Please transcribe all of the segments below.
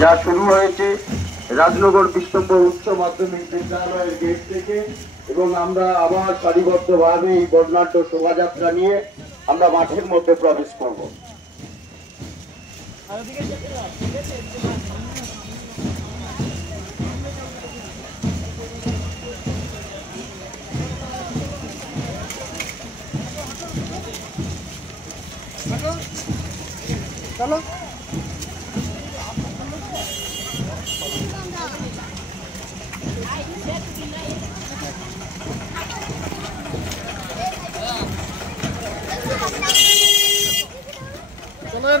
যা শুরু হয়েছে রাজনগর বিষ্ণুপুর উচ্চ মাধ্যমিক বিদ্যালয়ের গেট থেকে, এবং আমরা আবার সারিবদ্ধভাবে এই বর্ণাঢ্য শোভাযাত্রা নিয়ে আমরা মাঠের মধ্যে প্রবেশ করব। চলো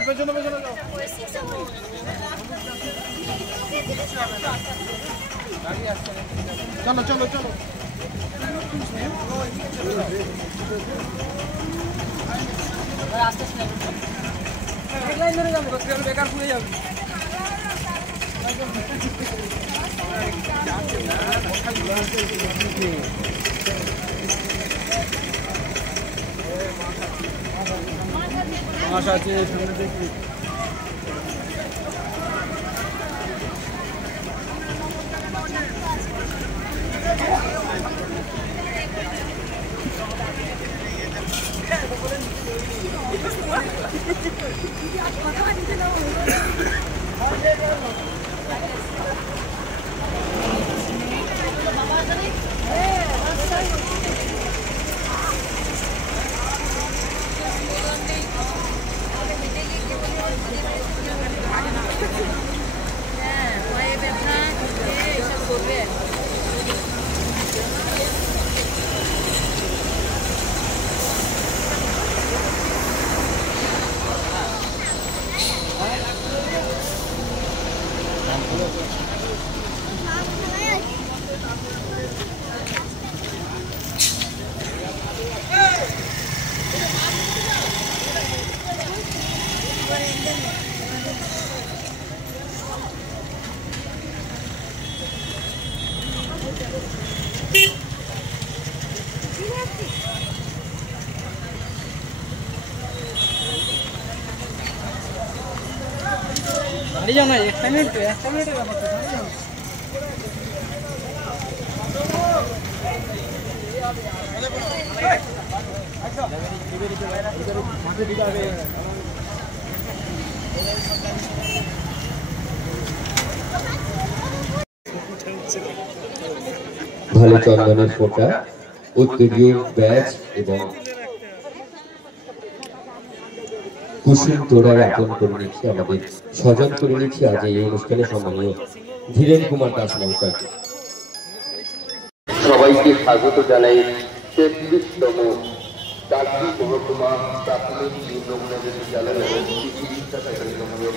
পেছনে পেছনে যাও। চলো চলো চলো বেকার পুড়ে যাবে। মাছ আছে সামনে দেখি। দাঁড়িয়ে যাও না, একটা মিনিট ব্যাপারটা দাঁড়িয়ে যাও। ভালো চন্দনের ফোঁটা, উত্তরীয় ব্যাজ এবং কুসুম তোড়ার আপন করে নিচ্ছি, আমাদের স্বজন করে নিচ্ছি আজ এই অনুষ্ঠানে সম্মানীয় ধীরেন কুমার দাস মহাশয়। সবাইকে স্বাগত জানাই ৩৩তম চাকরি মহকুমা প্রাথমিক নিম্নমানের বিদ্যালয় এবং চিকিৎসা সমিতির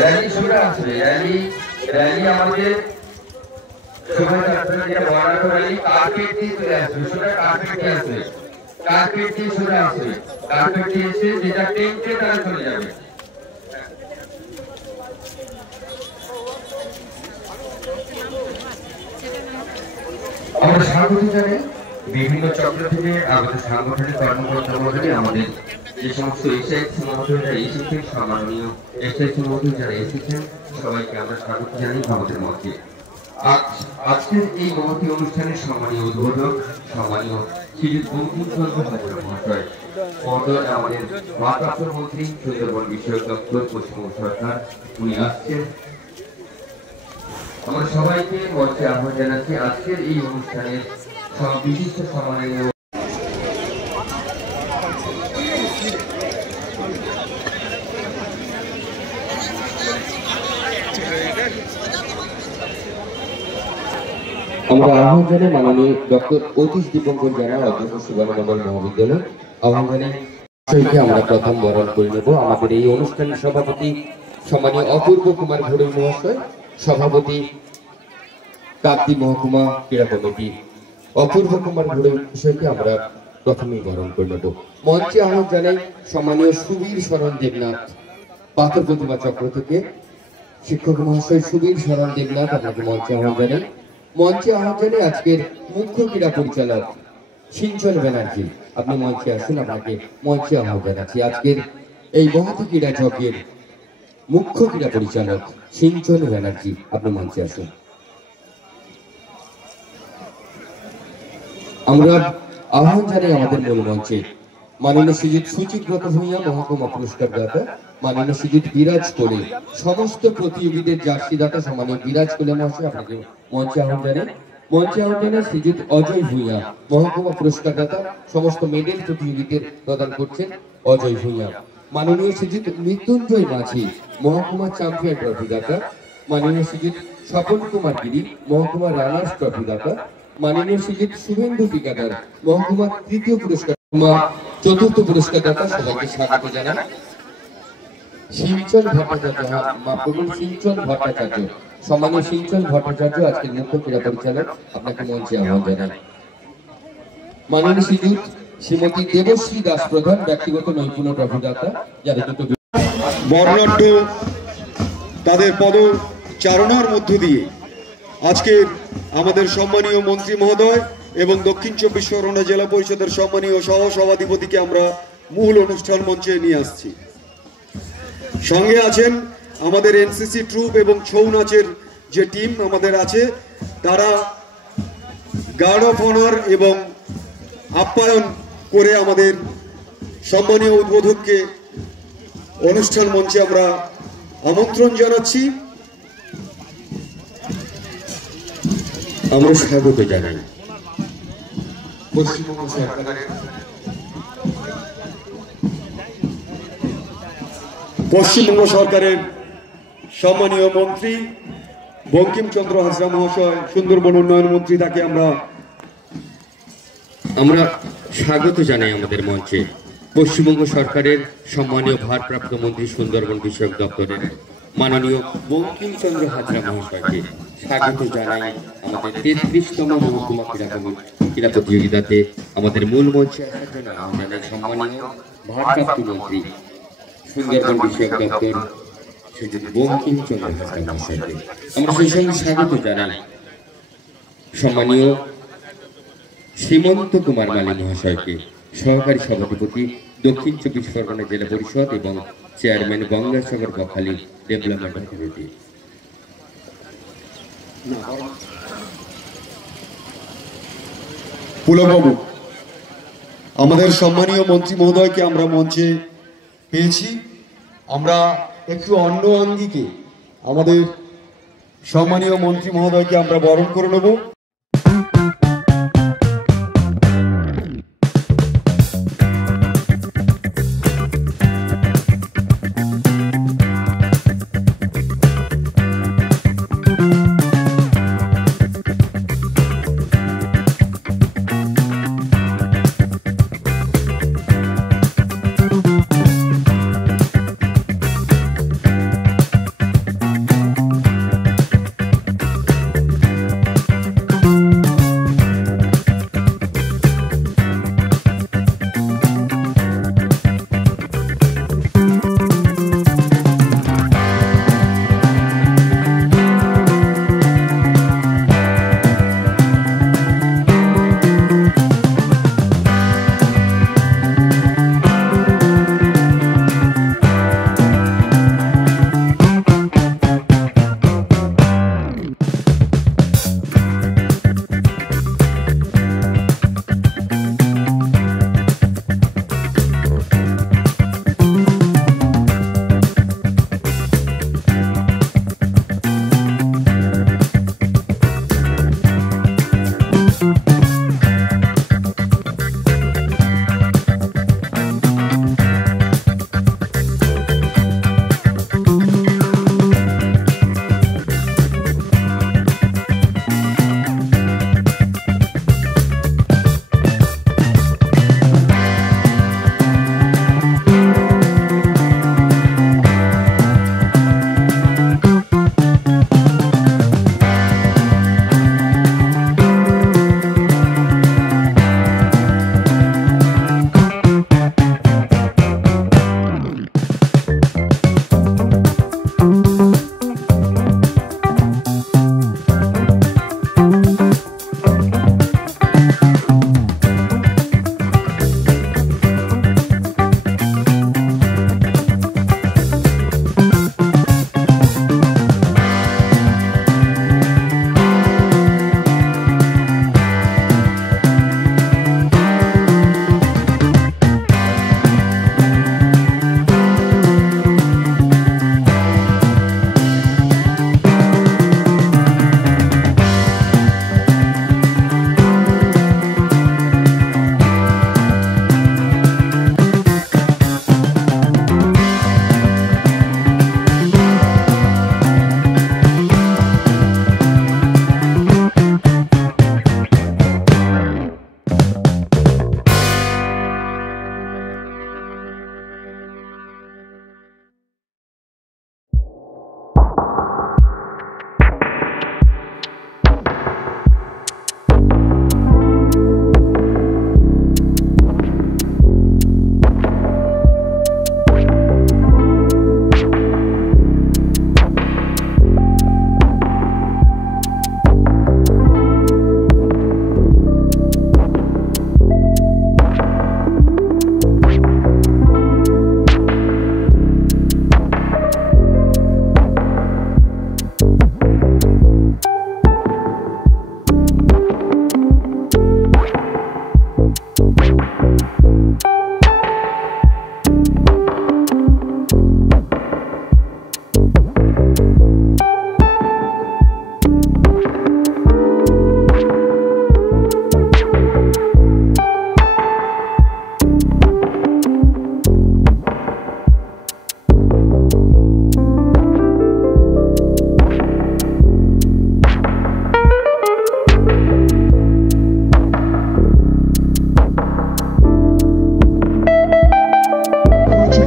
র্যালি শুরু আছে। র্যালি আমাদের শোভাযাত্রা যেটা বড় র্যালি কার্পেট দিয়ে চলে আসবে, সেটা কার্পেট দিয়ে আসবে, কার্পেট দিয়ে চলে আসবে, কার্পেট দিয়ে এসে যেটা টেন্টে তারা চলে যাবে। আমরা স্বাগত জানাই বিভিন্ন চক্র থেকে আমাদের সাংগঠনিক কর্মকর্তা মহোদয়, আমাদের যে সমস্ত এসআইসি মহোদয়রা এসেছেন, সম্মাননীয় এসআইসি মহোদয় যারা এসেছেন, সবাইকে আমরা স্বাগত জানাই আমাদের মধ্যে। আজকের এই মহতী অনুষ্ঠানের সম্মানীয় উদ্বোধক সম্মানীয় শ্রী বঙ্কিমচন্দ্র হাজরা মহাশয় মহোদয়, আমাদের ভারপ্রাপ্ত মন্ত্রী সুন্দরবন বিষয়ক দপ্তর পশ্চিমবঙ্গ সরকার, উনি আসছেন। আমরা সবাইকে মঞ্চে আহ্বান জানাচ্ছি আজকের এই অনুষ্ঠানের সব বিশিষ্ট সম্মানীয় আমরা আহ্বান জানাই মাননীয় ডক্টর অতীশ দীপঙ্কর জানা অধ্যক্ষ সুবর্ণনগর মহাবিদ্যালয় আহ্বান জানাই আমরা প্রথম বরণ করে নেব। আমাদের এই অনুষ্ঠানের সভাপতি সম্মানীয় অপূর্ব কুমার ঘোড়ই মহাশয়, সভাপতি কাকদ্বীপ মহকুমা ক্রীড়া কমিটি অপূর্ব কুমার ঘোড়ই মহাশয়কে আমরা প্রথমেই বরণ করে নেব। মঞ্চে আহ্বান জানাই সম্মানীয় সুবীর শরণ দেবনাথ, পাথর প্রতিমা চক্র থেকে শিক্ষক মহাশয় সুবীর শরণ দেবনাথ, আপনাকে মঞ্চে আহ্বান জানাই। মঞ্চে আহ্বান জানাই আজকের মুখ্য ক্রীড়া পরিচালক সিঞ্চন ব্যানার্জি, আপনি মঞ্চে আসুন, আপনাকে মঞ্চে আহ্বান জানাচ্ছি। আজকের এই মহতী ক্রীড়া যজ্ঞের মুখ্য ক্রীড়া পরিচালক সিঞ্চন ব্যানার্জি, আপনি মঞ্চে আসুন। আমরা আহ্বান জানাই আমাদের মূল মঞ্চে মাননীয় শ্রীযুত সুচিব্রত ভূঁইয়া, মহকুমা পুরস্কার দাতা, মাননীয় শ্রীযুত বিরাজ কোলে, সমস্ত প্রতিযোগীদের জার্সি দাতা সম্মানীয় বিরাজ কোলে মহাশয়, আপনাকে মঞ্চে আহ্বান জানাই। মঞ্চে আহ্বান জানাই শ্রীযুত অজয় ভূঁইয়া, মহকুমা পুরস্কার দাতা, সমস্ত মেডেল প্রতিযোগীদের প্রদান করছেন অজয় ভূঁইয়া। মাননীয় শ্রীযুত মৃত্যুঞ্জয় মাঝি, মহকুমা চ্যাম্পিয়ন ট্রফি দাতা, মাননীয় শ্রীযুত স্বপন কুমার গিরি, মহকুমা রানার্স ট্রফি দাতা, মাননীয় শ্রীযুত শুভেন্দু টিকাদার, মহকুমা তৃতীয় পুরস্কার, চতুর্থ পুরস্কার দাতা, সবাইকে স্বাগত জানান। সিঞ্চন ভট্টাচার্য, সিঞ্চন ভট্টাচার্য, সম্মানীয় সিঞ্চন ভট্টাচার্য আজকের মুখ্য ক্রীড়া পরিচালক, আপনাকে মঞ্চে আহ্বান জানাই। মাননীয় শ্রীযুত শ্রীমতী দেবশ্রী দাস প্রধান, ব্যক্তিগত নৈপুণ্য ট্রফি দাতা, যারা দুটো বর্ণাঢ্য তাদের পদচারণার মধ্য দিয়ে আজকের আমাদের সম্মানীয় মন্ত্রী মহোদয় এবং দক্ষিণ চব্বিশ পরগনা জেলা পরিষদের সম্মানীয় সহ সভাধিপতিকে আমরা মূল অনুষ্ঠান মঞ্চে নিয়ে আসছি। সঙ্গে আছেন আমাদের এনসিসি ট্রুপ এবং ছৌ নাচের যে টিম আমাদের আছে, তারা গার্ড অফ অনার এবং আপ্যায়ন করে আমাদের সম্মানীয় উদ্বোধককে অনুষ্ঠান মঞ্চে আমরা আমন্ত্রণ জানাচ্ছি। আমরা স্বাগত জানাই। পশ্চিমবঙ্গ সরকারের সম্মানীয় মন্ত্রী বঙ্কিমচন্দ্র হাজরা মহাশয়, সুন্দরবন উন্নয়ন মন্ত্রী, তাকে আমরা স্বাগত জানাই আমাদের মঞ্চে। পশ্চিমবঙ্গ সরকারের সম্মানীয় ভারপ্রাপ্ত মন্ত্রী, সুন্দরবন বিষয়ক দপ্তরের মাননীয় বঙ্কিমচন্দ্র হাজরা মহাশয়কে স্বাগত জানাই আমাদের 33তম মহকুমা ক্রীড়া প্রতিযোগিতাতে আমাদের মূল মঞ্চে আসার জন্য আমাদের সম্মানীয় ভারপ্রাপ্ত মন্ত্রী, সুন্দরবন বিষয়ক দপ্তর শ্রীযুত বঙ্কিমচন্দ্র হাজরা মহাশয়কে আমরা সেই সঙ্গে স্বাগত জানাই সম্মানীয় শ্রীমন্ত কুমার মালী মহাশয়কে, সহকারী সভাধিপতি, দক্ষিণ চব্বিশ পরগনা জেলা পরিষদ এবং chairman Gangasagar Bakkhali development authority. পুলকবাবু, আমাদের সম্মানীয় মন্ত্রী মহোদয়কে আমরা মঞ্চে পেয়েছি। আমরা একটু অন্য অঙ্গিকে আমাদের সম্মানীয় মন্ত্রী মহোদয়কে আমরা বরণ করে নেব।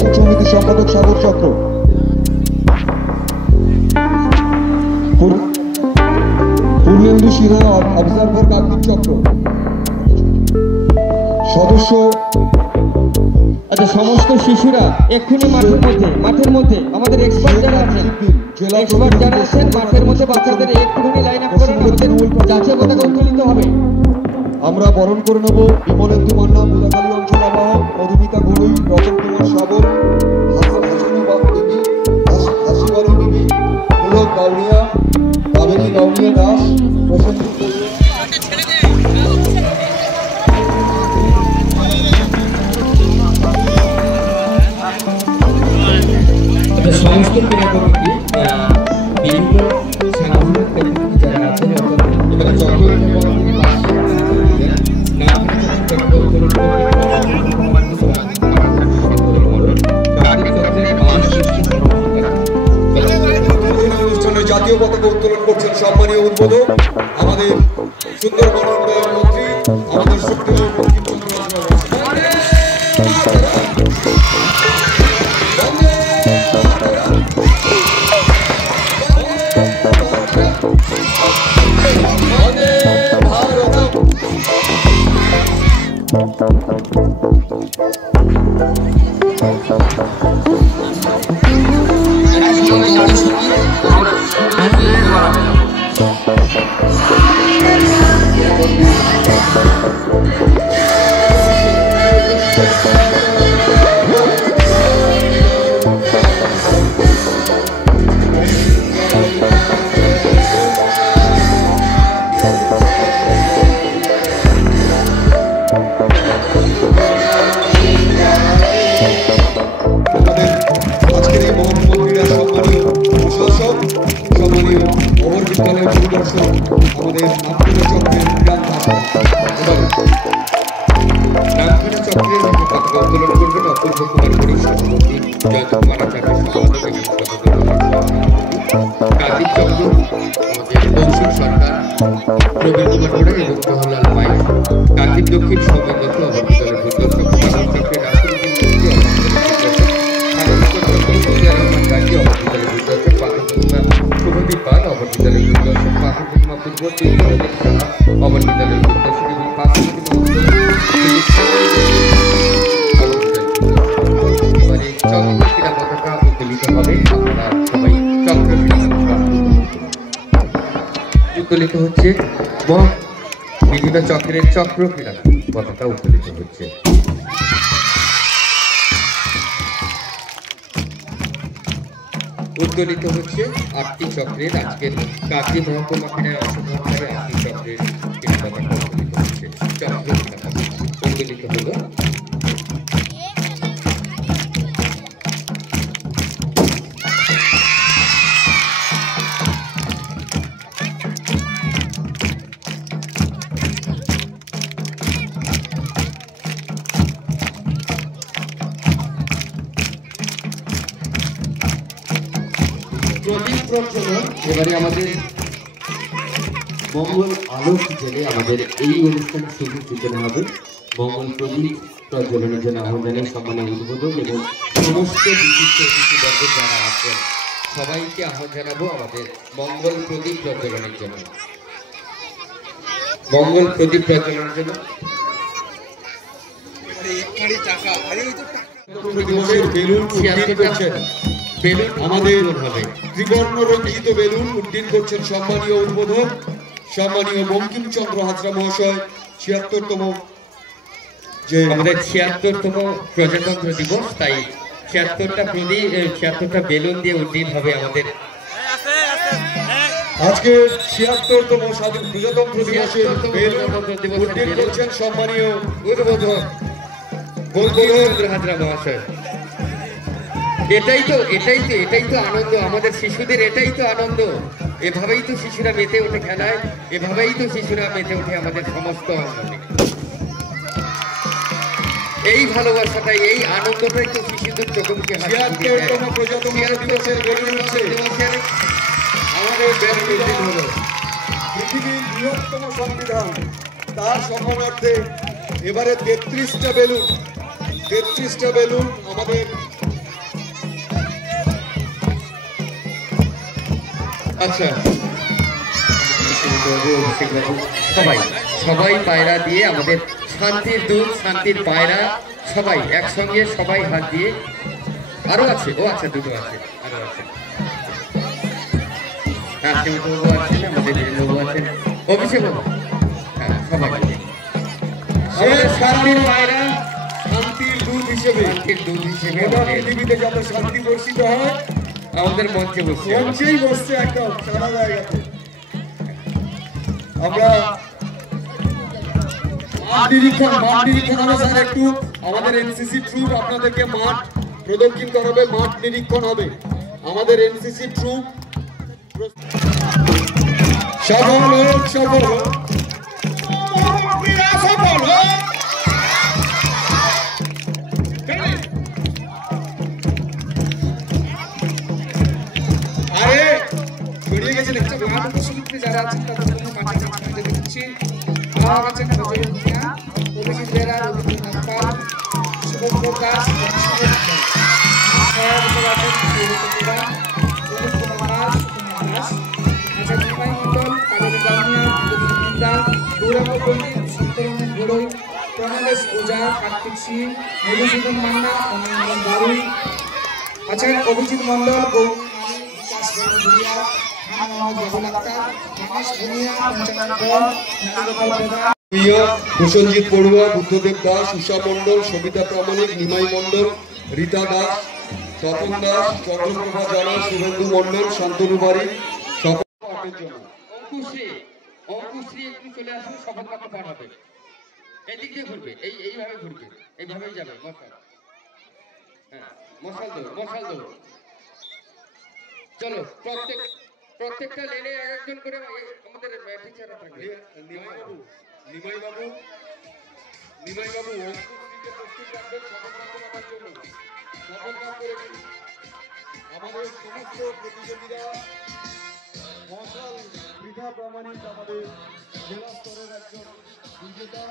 অঞ্চল সমিতির সম্পাদক সাগর চক্র, পূর্ণেন্দু সিংহ অবজারভার কার্তিক চক্র, সদস্য। আচ্ছা, সমস্ত শিশুরা এক্ষুনি মাঠের মধ্যে আমাদের এক্সপার্ট যারা আছেন মাঠের মধ্যে বাচ্চাদের একটুখানি লাইন আপ করে জাতীয় পতাকা উত্তোলিত হবে। আমরা বরণ করে নেব বিমলেন্দু মান্না, মুদাখালী অঞ্চল আবাহক, মধুমিতা ঘড়ুই, রতন কুমার সাবল, হাসিবালু বিবি, পুলক গাউনিয়া, কাবেরী গাউনিয়া দাস, প্রসেনজিৎ। সমস্ত ক্রীড়া কমিটি বিভিন্ন সাংগঠনিক যারা আছেন এখানে চক্র অনুষ্ঠানে জাতীয় পতাকা উত্তোলন করছেন সম্মানীয় উদ্বোধক আমাদের সুন্দরবন উন্নয়ন মন্ত্রী, আমাদের সুপ্রিয় কার্তিক দক্ষিণ সম্বন্ধ অবর্তনের শুভদীপ পাল অবর্তনের অবর্তনের চক্র ক্রীড়া পতাকা উত্তোলিত হবে। আপনারা সবাই চক্র ক্রীড়া উত্তোলিত হচ্ছে এবং বিভিন্ন চক্রের চক্র ক্রীড়া পতাকা উত্তোলিত হচ্ছে। উত্তোলিত হচ্ছে 8টি চক্রের আজকের কাকদ্বীপ মহকুমা ক্রীড়ায় অংশগ্রহণকারী 8টি চক্রের ক্রীড়া পতাকা উত্তোলিত হচ্ছে। চক্র ক্রীড়া পতাকা উত্তোলিত হলো। এবারে আমাদের মঙ্গল আলোক জেলে আমাদের এই অনুষ্ঠান শুভ সূচনা হবে। মঙ্গল প্রদীপ প্রজ্বলনের জন্য আহ্বানের সম্মানের উদ্বোধক এবং সমস্ত বিশিষ্ট অতিথিবর্গ যারা আছেন সবাইকে আহ্বান জানাবো আমাদের মঙ্গল প্রদীপ প্রজ্বলনের জন্য। মঙ্গল প্রদীপ প্রজ্বলনের জন্য আমাদের ত্রিবর্ণ রঞ্জিত বেলুন উড্ডীন করছেন সম্মানীয় উদ্বোধক সম্মানীয় বঙ্কিমচন্দ্র হাজরা মহাশয়। ৭৬তম যে আমাদের ৭৬তম প্রজাতন্ত্র দিবস, তাই ৭৬টা বেলুন দিয়ে উড্ডীন হবে আমাদের আজকে ৭৬তম স্বাধীন প্রজাতন্ত্র দিবসের বেলুন উড্ডীন করছেন সম্মানীয় উদ্বোধক বঙ্কিমচন্দ্র হাজরা মহাশয়। এটাই তো আনন্দ আমাদের শিশুদের, এটাই তো আনন্দ। এভাবেই তো শিশুরা মেতে ওঠে খেলায়, এভাবেই তো শিশুরা মেতে ওঠে আমাদের সমস্ত আনন্দে। এই ভালোবাসাটাই, এই আনন্দটাই তো শিশুদের চোখে মুখে হাসি। ৭৬তম প্রজাতন্ত্র দিবসের বেলুন হচ্ছে আমাদের হলো পৃথিবীর বৃহত্তম সংবিধান, তার সম্মানার্থে এবারে ৩৩টা বেলুন আমাদের আচ্ছা সবাই সবাই পায়রা দিয়ে আমাদের শান্তির দূত শান্তির পায়রা সবাই একসঙ্গে সবাই হাত দিয়ে আরো আছে ও আচ্ছা দুটো আছে আরো আছে বাবু আছেন আমাদের বাবু আছেন অভিষেক বাবু হ্যাঁ সবাই শান্তির পায়রা শান্তির দূত হিসেবে পৃথিবীতে যত শান্তি বর্ষিত হয় আমাদের মঞ্চে বসছে মঞ্চেই বসছে একদম সারা জায়গাতে। আমরা মাঠ নিরীক্ষণ হবে স্যার, একটু আমাদের এনসিসি ট্রুপ আপনাদেরকে মাঠ প্রদক্ষিণ করাবে, মাঠ নিরীক্ষণ হবে। আমাদের এনসিসি ট্রুপ সফল হোক সফল হোক সফল হোক। আরে ছড়িয়ে গেছে দেখছো যারা আছেন তাদের জন্য মাঠে মাঠে দিচ্ছি আমার কাছে অভিজিৎ বেরা রবীন্দ্রনাথ পাল শুভঙ্কর দাস প্রণবেশ ওঝা, কার্তিক সিং, মধুসূদন মান্না, অনিন্দন বারুই আছেন, অভিজিৎ মন্ডল, প্রসেনজিৎ পড়ুয়া, বুদ্ধদেব দাস, উষা মন্ডল, সবিতা প্রামাণিক, নিমাই মন্ডল, রীতা দাস, তপন দাস, চন্দ্রপ্রভা জানা, শুভেন্দু মন্ডল, শান্তনু বাড়ি সকল অঙ্কুশ্রী একটু চলে আসুন, শপথ বাক্য পাঠ হবে। এদিক দিয়ে ঘুরবে, এইভাবে ঘুরবে, এইভাবেই যাবে মশাল। হ্যাঁ মশাল দৌড় চলো। প্রত্যেকটা লেনে একজন করে আমাদের টিচাররা থাকবে। নিমাই বাবু অঙ্কুশ্রীকে প্রস্তুত রাখবেন শপথ বাক্য পাঠার জন্য। শপথ বাক্য করে আমাদের সমস্ত প্রতিযোগীরা মশাল পৃথা প্রামাণিক আমাদের জেলা স্তরের একজন বিজেতা,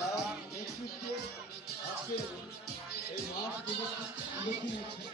তার নেতৃত্বে আজকে এই মাঠ প্রদক্ষিণ হচ্ছে।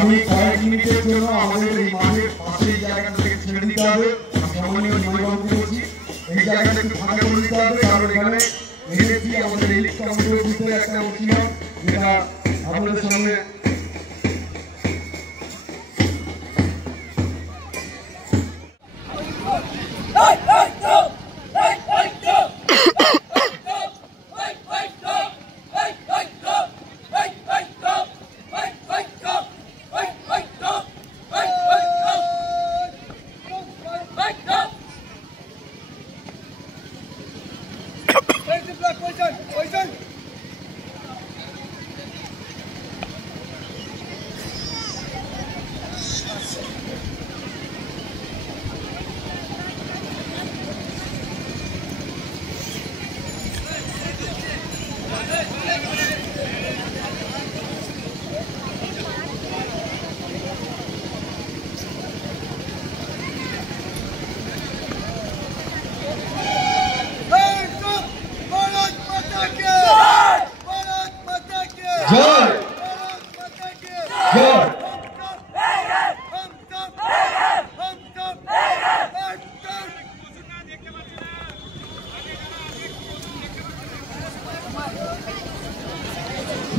আমি কয়েক মিনিটের জন্য আমাদের এই মাঠের পাশে এই জায়গাটা থেকে ছেড়ে দিতে হবে। সম্মানীয় নির্বাচন করছি, এই জায়গাটা একটু ফাঁকা করে দিতে হবে, কারণ এখানে এনএসি আমাদের এলিট কমিটির ভিতরে একটা উচিত যেটা আপনাদের সামনে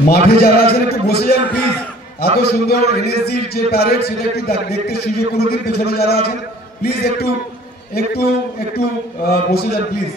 মাঠে যারা আছেন একটু বসে যান প্লিজ। এত সুন্দর এনএসজির যে প্যারেড সেটা একটু দেখতে সুযোগ করে দিন। পেছনে যারা আছেন প্লিজ একটু একটু একটু বসে যান প্লিজ।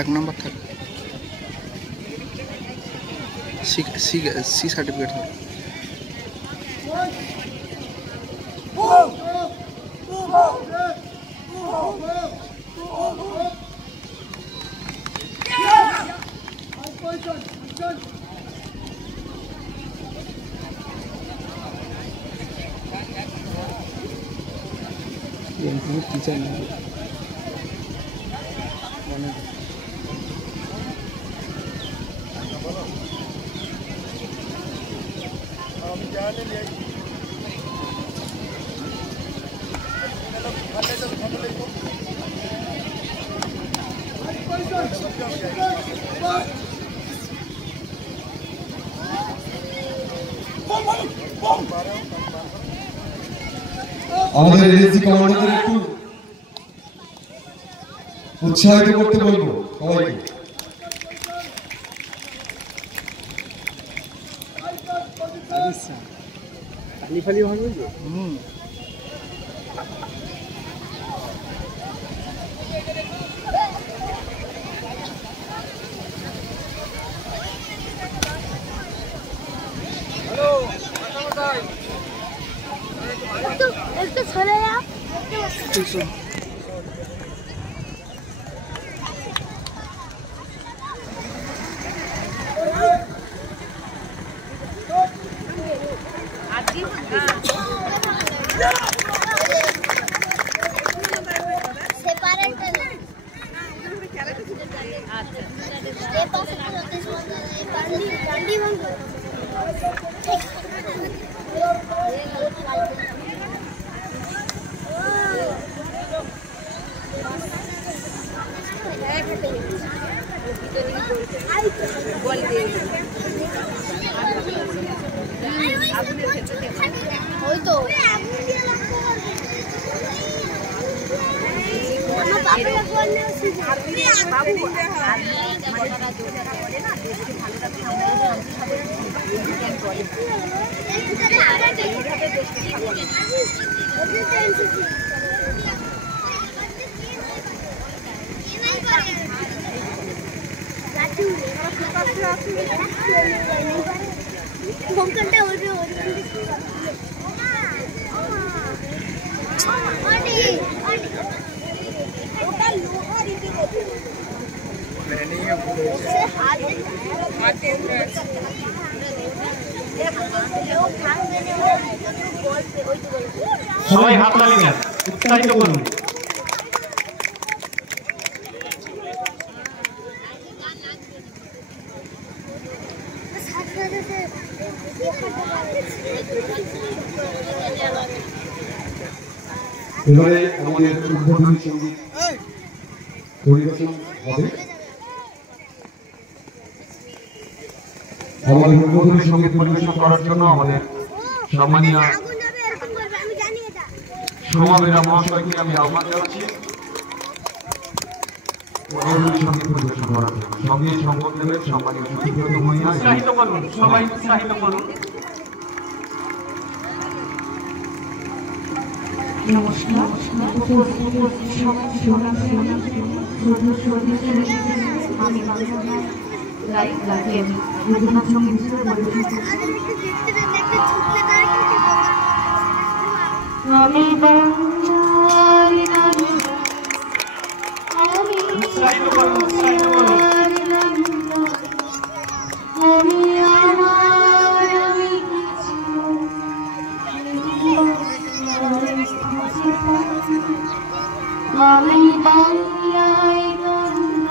এক নম্বর থাকে সি সার্টিফিকেট থাকে। টিচার না আমাদের এনএসজি কমান্ডারদের একটু উৎসাহিত করতে বলবো সবাইকে। ফালি ভালো একটু সরে যাও। আজকে সবাই হাত লাগিয়ে উৎসাহিত করুন। এবারে আমাদের উদ্বোধনী সঙ্গীত পরিবেশন হবে। আমাদের উদ্বোধনী সঙ্গীত পরিবেশন করার জন্য আমাদের সম্মানীয় সোমাবেরা মহাশয়কে আমি আহ্বান জানাচ্ছি উদ্বোধনী সঙ্গীত পরিবেশন করার জন্য। সঙ্গীত সম্পদ দেবেন সম্মানীয় সুচিব্রত মহিলা। উৎসাহিত করুন, সবাই উৎসাহিত করুন। নমস্কার, আমি লাইভ লাগিয়ে আমি রবীন্দ্রনাথ সঙ্গীত হিসেবে পরিবেশন করছি। আমি উৎসাহিত করুন, উৎসাহিত করুন। আমি বাংলায় গন্ধ,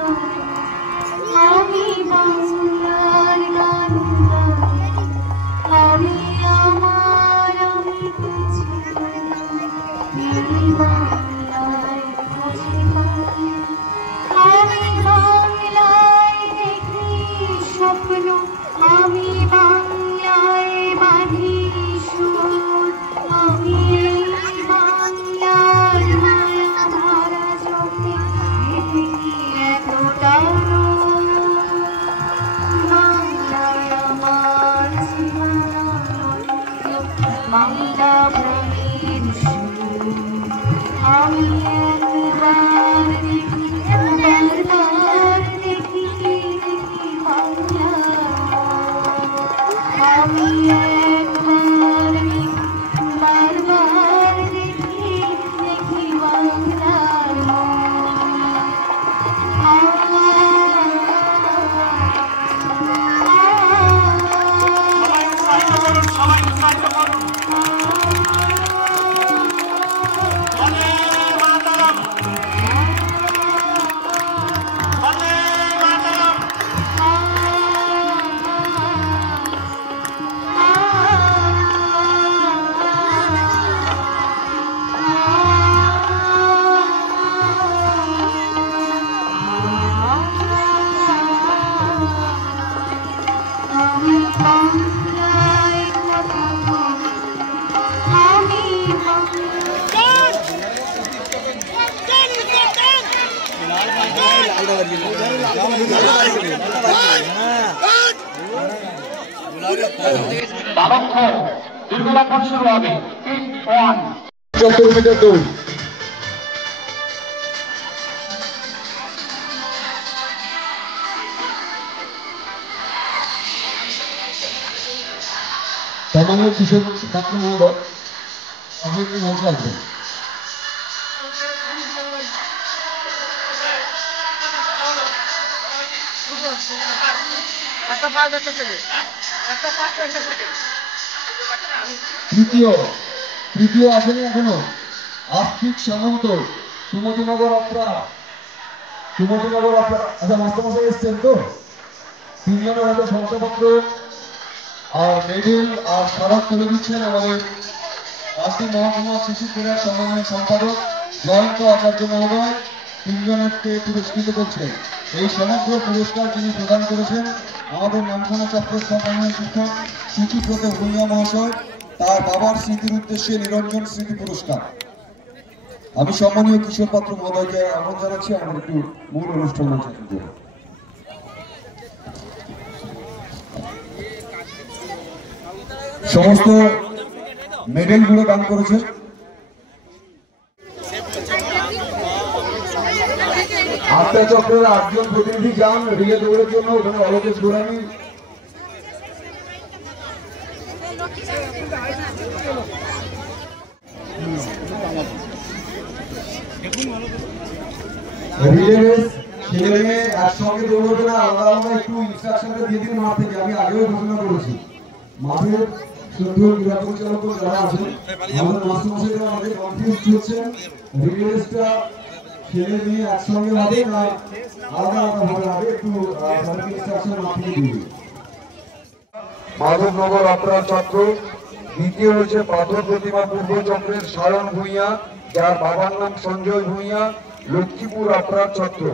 আমি বাংলার গন্ধ, আমি আমার আমি কিছু এই বাংলায় খুঁজে পাই। আমি বাংলায় দেখি স্বপ্ন, আমি বাংলায় বাঁধি সুর, আমি এই বাংলার মায়া ভরা চোখে দেখি এতটা বাংলায় আমার জীবন, বাংলা প্রাণীর সুর। আমি একবার দেখি, বারবার দেখি, দেখি বাংলা। আমি একবার দেখি, বারবার দেখি, দেখি বাংলার সবাই উৎসাহিত করুন। বন্দে মাতরম, বন্দে মাতরম। আমি বাংলায় কথা বলি, আমি দুর্গাপুর শুরু হবে। 70 মিটার দৌড়। সম্মানীয় কিশোর ছাত্র মহোদয় আপনি মঞ্চে আসবেন। তৃতীয় আসেনি এখনো। আর্থিক সাধারণত সুমতিনগর অপরা, আচ্ছা মাস্টারমশাই এসছেন তো? তিনজনের হাতে শংসাপত্র আর মেডেল আর স্মারক তুলে দিচ্ছেন আমাদের আজকে মহকুমা শিশু ক্রীড়ার সম্মানীয় সম্পাদক জয়ন্ত আচার্য মহোদয়। তিনজনকে পুরস্কৃত করছেন। এই সমগ্র পুরস্কার যিনি প্রদান করেছেন আমাদের নামখানা চক্রের সম্মানীয় শিক্ষক সুচিব্রত ভূঁইয়া মহাশয়, তার বাবার স্মৃতির উদ্দেশ্যে নিরঞ্জন স্মৃতি পুরস্কার। আমি সম্মানীয় কিশোর পাত্র মহোদয়কে আমন্ত্রণ জানাচ্ছি আমার একটু মূল অনুষ্ঠান মঞ্চে। সমস্ত মেডেলগুলো দান করেছেন। আটটা চক্রের 8 জন প্রতিনিধি যান রিলে দৌড়ের জন্য। ওখানে অলোকেশ গোরানি, রিলে রেস ছেলে মেয়ে একসঙ্গে দৌড়বে না, আলাদা আলাদা একটু ইনস্ট্রাকশনটা দিয়ে দিন মাঠ থেকে। আমি আগেও ঘোষণা করেছি মাঠের শ্রদ্ধেয় ক্রীড়া পরিচালক যারা আছেন আমাদের মাস্টারমশাইরা আমাদের কনফিউজ হচ্ছেন। রিলে রেসটা ছেলে মেয়ে একসঙ্গে হবে না আলাদা আলাদা হবে, আগে একটু ইনস্ট্রাকশন মাঠ থেকে দিয়ে দিন। মাধবনগর অপরাধ চক্র, দ্বিতীয় হচ্ছে পাথর প্রতিমা পূর্ব চক্রের সায়ন ভূঁইয়া, যার বাবার নাম সঞ্জয় ভূঁইয়া, লক্ষ্মীপুর অপরাধ চক্র।